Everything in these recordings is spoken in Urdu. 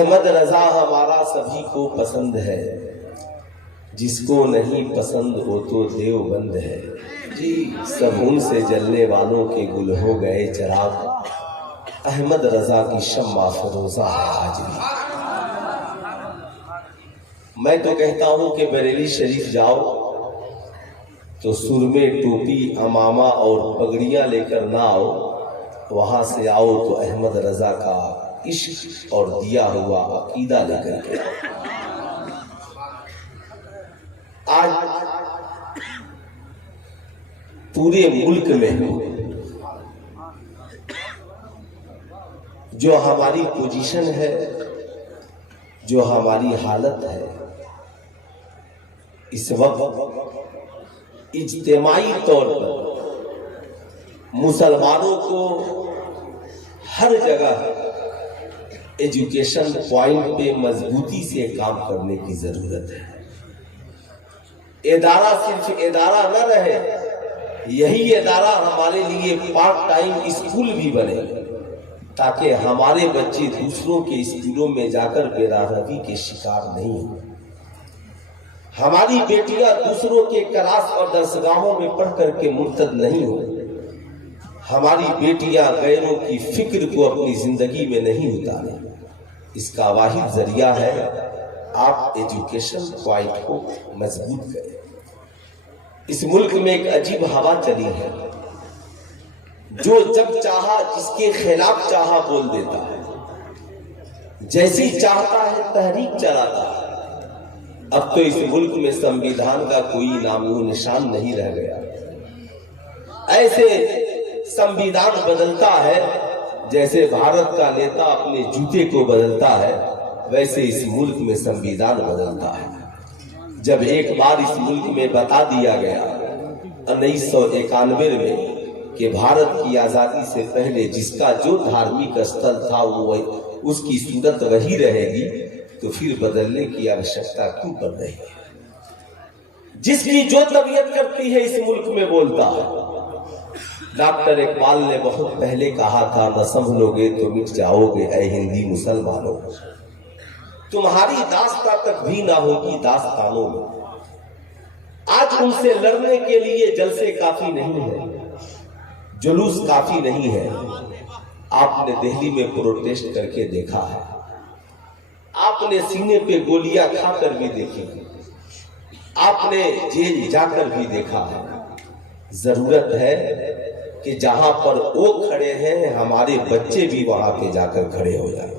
احمد رضا ہمارا سبھی کو پسند ہے، جس کو نہیں پسند وہ تو دیوبند ہے جی، سب ان سے جلنے والوں کے گل ہو گئے چراغ، احمد رضا کی شمع فروزہ ہے آج بھی۔ میں تو کہتا ہوں کہ بریلی شریف جاؤ تو سرمے، ٹوپی، عمامہ اور پگڑیاں لے کر نہ آؤ، وہاں سے آؤ تو احمد رضا کا عشق اور دیا ہوا عقیدہ لے کر کے۔ آج پورے ملک میں جو ہماری پوزیشن ہے، جو ہماری حالت ہے، اس وقت اجتماعی طور پر مسلمانوں کو ہر جگہ ایجوکیشن پوائنٹ پہ مضبوطی سے کام کرنے کی ضرورت ہے۔ ادارہ صرف ادارہ نہ رہے، یہی ادارہ ہمارے لیے پارٹ ٹائم اسکول بھی بنے، تاکہ ہمارے بچے دوسروں کے اسکولوں میں جا کر بے راہی کے شکار نہیں ہوں، ہماری بیٹیاں دوسروں کے کلاس اور درسگاہوں میں پڑھ کر کے مرتد نہیں ہوں، ہماری بیٹیاں غیروں کی فکر کو اپنی زندگی میں نہیں اتاریں۔ اس کا واحد ذریعہ ہے آپ ایجوکیشن پوائنٹ کو مضبوط کریں۔ اس ملک میں ایک عجیب ہوا چلی ہے، جو جب چاہا جس کے خلاف چاہا بول دیتا ہے، جیسی چاہتا ہے تحریک چلاتا ہے۔ اب تو اس ملک میں سنویدھان کا کوئی نام و نشان نہیں رہ گیا۔ ایسے سنویدھان بدلتا ہے جیسے بھارت کا نیتا اپنے جوتے کو بدلتا ہے، ویسے اس ملک میں سنویدھان بدلتا ہے۔ جب ایک بار اس ملک میں بتا دیا گیا 1991 میں کہ بھارت کی آزادی سے پہلے جس کا جو دھارمک استھل تھا وہ اس کی صورت وہی رہے گی، تو پھر بدلنے کی آوشکتا کیوں پڑ رہی ہے؟ جس کی جو طبیعت کرتی ہے اس ملک میں بولتا ہے۔ ڈاکٹر اقبال نے بہت پہلے کہا تھا، نہ سنبھلو گے تو مٹ جاؤ گے اے ہندی مسلمانوں، تمہاری داستان تک بھی نہ ہوگی داستانوں میں۔ آج ان سے لڑنے کے لیے جلسے کافی نہیں ہے، جلوس کافی نہیں ہے۔ آپ نے دہلی میں پروٹیسٹ کر کے دیکھا ہے، آپ نے سینے پہ گولیاں کھا کر بھی دیکھی، آپ نے جیل جا کر بھی دیکھا ہے۔ ضرورت ہے کہ جہاں پر وہ کھڑے ہیں ہمارے بچے بھی وہاں پہ جا کر کھڑے ہو جائیں۔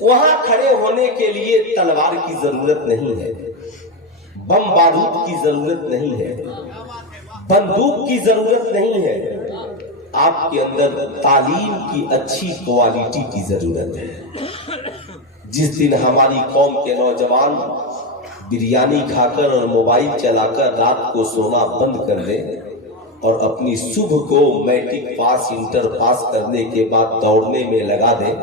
وہاں کھڑے ہونے کے لیے تلوار کی ضرورت نہیں ہے، بم بارود کی ضرورت نہیں ہے، بندوق کی ضرورت نہیں ہے، آپ کے اندر تعلیم کی اچھی کوالٹی کی ضرورت ہے۔ جس دن ہماری قوم کے نوجوان بریانی کھا کر اور موبائل چلا کر رات کو سونا بند کر دیں اور اپنی صبح کو میٹرک پاس انٹر پاس کرنے کے بعد دوڑنے میں لگا دیں،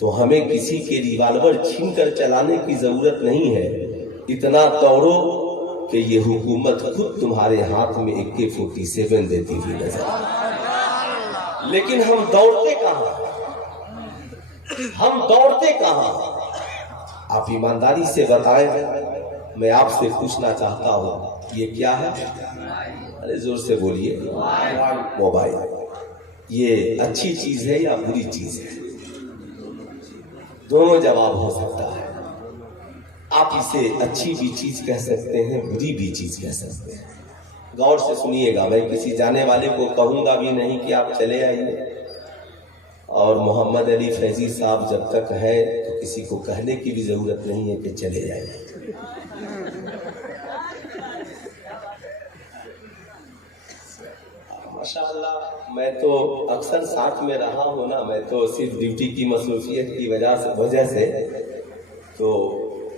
تو ہمیں کسی کے ریوالور چھین کر چلانے کی ضرورت نہیں ہے۔ اتنا دوڑو کہ یہ حکومت خود تمہارے ہاتھ میں AK-47 دیتی ہوئی نظر آئے۔ لیکن ہم دوڑتے کہاں؟ ہم دوڑتے کہاں؟ آپ ایمانداری سے بتائیں، میں آپ سے پوچھنا چاہتا ہوں، یہ کیا ہے؟ ارے زور سے بولیے۔ موبائل یہ اچھی چیز ہے یا بری چیز ہے؟ دونوں جواب ہو سکتا ہے۔ آپ اسے اچھی بھی چیز کہہ سکتے ہیں، بری بھی چیز کہہ سکتے ہیں۔ غور سے سنیے گا، میں کسی جانے والے کو کہوں گا بھی نہیں کہ آپ چلے آئیے، اور محمد علی فیضی صاحب جب تک ہے تو کسی کو کہنے کی بھی ضرورت نہیں ہے کہ چلے جائیں۔ ماشاءاللہ میں تو اکثر ساتھ میں رہا ہوں نا، میں تو صرف ڈیوٹی کی مصروفیت کی وجہ سے تو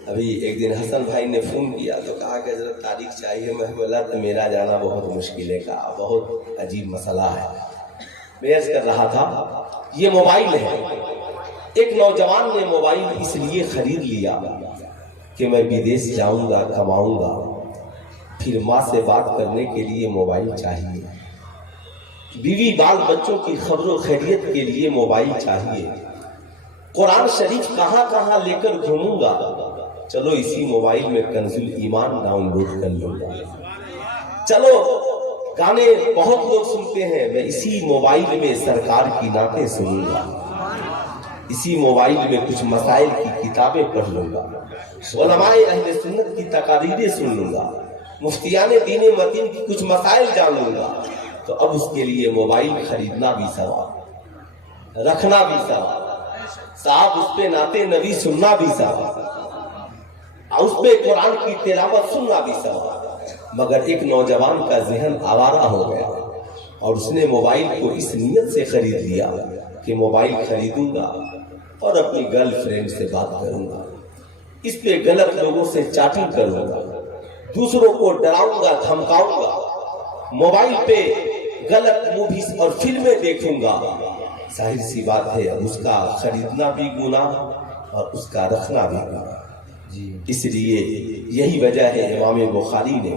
ابھی ایک دن حسن بھائی نے فون کیا تو کہا کہ حضرت تاریخ چاہیے، میں بولا تو میرا جانا بہت مشکل ہے، کہا بہت عجیب مسئلہ ہے۔ میں عرض کر رہا تھا یہ موبائل ہے، ایک نوجوان نے موبائل اس لیے خرید لیا کہ میں بدیش جاؤں گا، کماؤں گا، پھر ماں سے بات کرنے کے لیے موبائل چاہیے، بیوی بال بچوں کی خبر و خیریت کے لیے موبائل چاہیے، قرآن شریف کہاں کہاں لے کر گھوموں گا، چلو اسی موبائل میں کنزُل ایمان ڈاؤن لوڈ کر لوں گا، چلو گانے بہت لوگ سنتے ہیں، میں اسی موبائل میں سرکار کی نعتیں سنوں گا، اسی موبائل میں کچھ مسائل کی کتابیں پڑھ لوں گا، علماء اہل سنت کی تقاریریں سن لوں گا، مفتیان دین متین کی کچھ مسائل جان لوں گا۔ تو اب اس کے لیے موبائل خریدنا بھی ثواب، رکھنا بھی ثواب، صاحب اس پہ نعتیں نبی سننا بھی ثواب، اس پہ قرآن کی تلاوت سننا بھی ثواب۔ مگر ایک نوجوان کا ذہن آوارہ ہو گیا اور اس نے موبائل کو اس نیت سے خرید لیا کہ موبائل خریدوں گا اور اپنی گرل فرینڈ سے بات کروں گا، اس پہ غلط لوگوں سے چیٹنگ کروں گا، دوسروں کو ڈراؤں گا، دھمکاؤں گا، موبائل پہ غلط موویز اور فلمیں دیکھوں گا۔ ظاہر سی بات ہے اب اس کا خریدنا بھی گناہ اور اس کا رکھنا بھی گناہ۔ اس لیے یہی وجہ ہے امام بخاری نے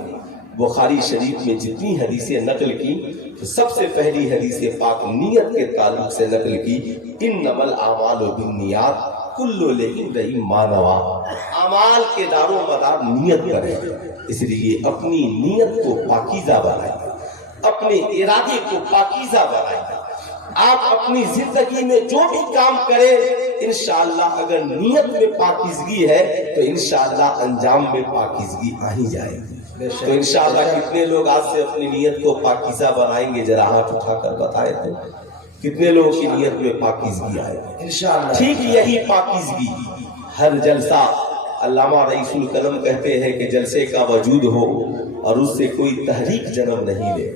بخاری شریف میں جتنی حدیثیں نقل کی تو سب سے پہلی حدیث پاک نیت کے تعلق سے نقل کی، انما الاعمال بالنیات کل امرئ ما نوی، اعمال کے دار و مدار نیت پر ہے، اس لیے اپنی نیت کو پاکیزہ بنائیں، اپنے ارادے کو پاکیزہ بنائیں۔ آپ اپنی زندگی میں جو بھی کام کریں انشاءاللہ اگر نیت میں پاکیزگی ہے تو انشاءاللہ انجام میں پاکیزگی آ ہی جائے گی۔ تو انشاءاللہ کتنے لوگ آج سے اپنی نیت کو پاکیزہ بنائیں گے؟ ذرا ہاتھ اٹھا کر بتائیں تو کتنے لوگوں کی نیت میں پاکیزگی آئے گی انشاءاللہ؟ ٹھیک یہی پاکیزگی ہر جلسہ، علامہ رئیس القلم کہتے ہیں کہ جلسے کا وجود ہو اور اس سے کوئی تحریک جنم نہیں لے،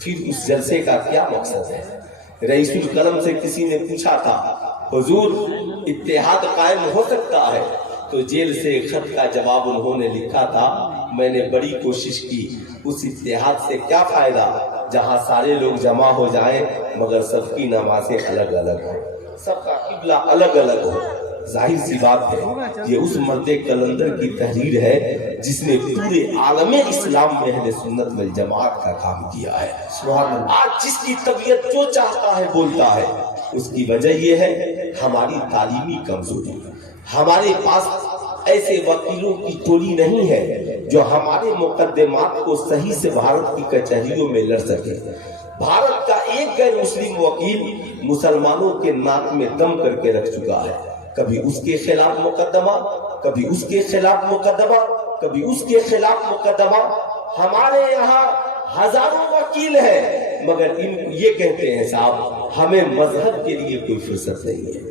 پھر اس جلسے کا کیا مقصد ہے؟ رئیس القلم سے کسی نے پوچھا تھا حضور اتحاد قائم ہو سکتا ہے؟ تو جیل سے خط کا جواب انہوں نے لکھا تھا، میں نے بڑی کوشش کی، اس اتحاد سے کیا فائدہ جہاں سارے لوگ جمع ہو جائیں مگر سب کی نمازیں الگ الگ ہوں، سب کا قبلہ الگ الگ ہو۔ ظاہر سی بات ہے یہ اس مرد کلندر کی تحریر ہے جس نے پورے عالم اسلام میں اہل سنت والجماعت کا کام کیا ہے۔ آج جس کی طبیعت جو چاہتا ہے بولتا ہے، اس کی وجہ یہ ہے ہماری تعلیمی کمزوری، ہمارے پاس ایسے وکیلوں کی ٹولی نہیں ہے جو ہمارے مقدمات کو صحیح سے بھارت کی کچہریوں میں لڑ سکے۔ بھارت کا ایک غیر مسلم وکیل مسلمانوں کے ناک میں دم کر کے رکھ چکا ہے، کبھی اس کے خلاف مقدمہ، کبھی اس کے خلاف مقدمہ، کبھی اس کے خلاف مقدمہ۔ ہمارے یہاں ہزاروں وکیل ہیں مگر یہ کہتے ہیں صاحب ہمیں مذہب کے لیے کوئی فرصت نہیں ہے۔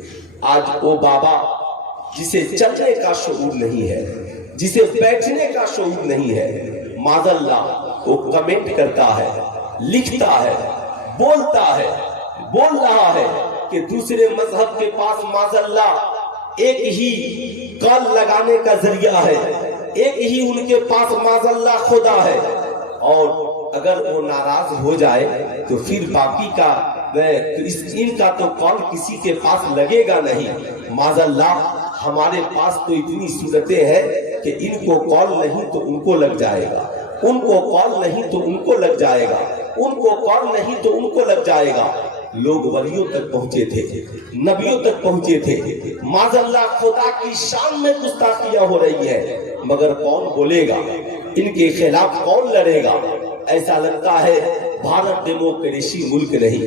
آج وہ بابا جسے چلنے کا شعور نہیں ہے، جسے بیٹھنے کا شعور نہیں ہے، معاذ اللہ وہ کمنٹ کرتا ہے، لکھتا ہے، بولتا ہے، بول رہا ہے کہ دوسرے مذہب کے پاس معاذ اللہ ایک ہی کال لگانے کا ذریعہ ہے، ایک ہی ان کے پاس معاذ اللہ خدا ہے، اور اگر وہ ناراض ہو جائے تو پھر باقی کا ان کا تو کال کسی کے پاس لگے گا نہیں۔ معاذ اللہ ہمارے پاس تو اتنی صورتیں ہیں کہ ان کو کال نہیں تو ان کو لگ جائے گا، ان کو کال نہیں تو ان کو لگ جائے گا، ان کو کال نہیں تو ان کو لگ جائے گا۔ لوگ ولیوں تک پہنچے تھے، نبیوں تک پہنچے تھے، معاذ اللہ خدا کی شان میں گستاخیاں ہو رہی ہے مگر کون بولے گا؟ ان کے خلاف کون لڑے گا؟ ایسا لگتا ہے بھارت ڈیموکریسی ملک نہیں،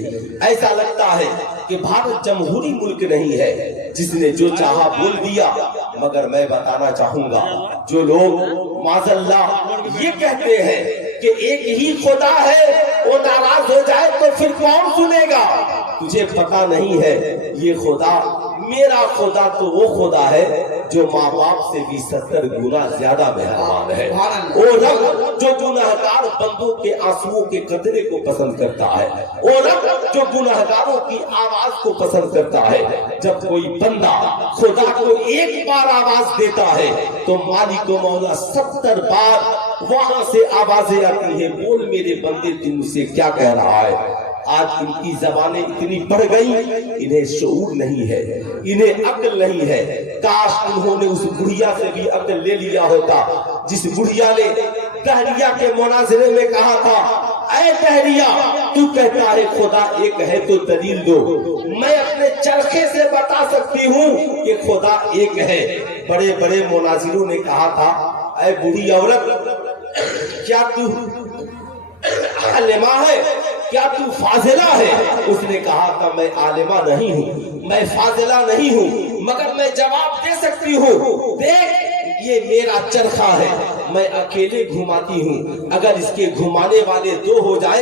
ایسا لگتا ہے کہ بھارت جمہوری ملک نہیں ہے جس نے جو چاہا بول دیا۔ مگر میں بتانا چاہوں گا جو لوگ معاذ اللہ یہ کہتے ہیں کہ ایک ہی خدا ہے، وہ ناراض ہو جائے تو پھر کون سنے گا؟ تجھے پتا نہیں ہے یہ خدا، میرا خدا تو وہ خدا ہے جو ماں باپ سے بھی 70 گنا زیادہ مہربان ہے، وہ رب جو گناہگار بندوں کے آنسوؤں کے قطرے کو پسند کرتا ہے، وہ رب جو گناہگاروں کی آواز کو پسند کرتا ہے۔ جب کوئی بندہ خدا کو ایک بار آواز دیتا ہے تو مالک و مولا 70 بار وہاں سے آوازیں آتی ہیں، بول میرے بندے تم سے کیا کہہ رہا ہے۔ آج ان کی زبانیں اتنی بڑھ گئی، انہیں شعور نہیں ہے، انہیں عقل نہیں ہے۔ کاش انہوں نے اس بڑھیا سے بھی عقل لے لیا ہوتا جس بڑھیا نے دہریہ کے مناظرے میں کہا تھا اے دہریہ تو کہتا ہے خدا ایک ہے تو دلیل دو، میں اپنے چرخے سے بتا سکتی ہوں کہ خدا ایک ہے۔ بڑے بڑے مناظروں نے کہا تھا اے بوڑھی عورت کیا تو عالمہ ہے، کیا تو فاضلہ ہے؟ اس نے کہا تھا میں عالمہ نہیں ہوں، میں فاضلہ نہیں ہوں، مگر میں جواب دے سکتی ہوں، دیکھ یہ میرا چرخہ ہے، میں اکیلے گھماتی ہوں، اگر اس کے گھمانے والے دو ہو جائے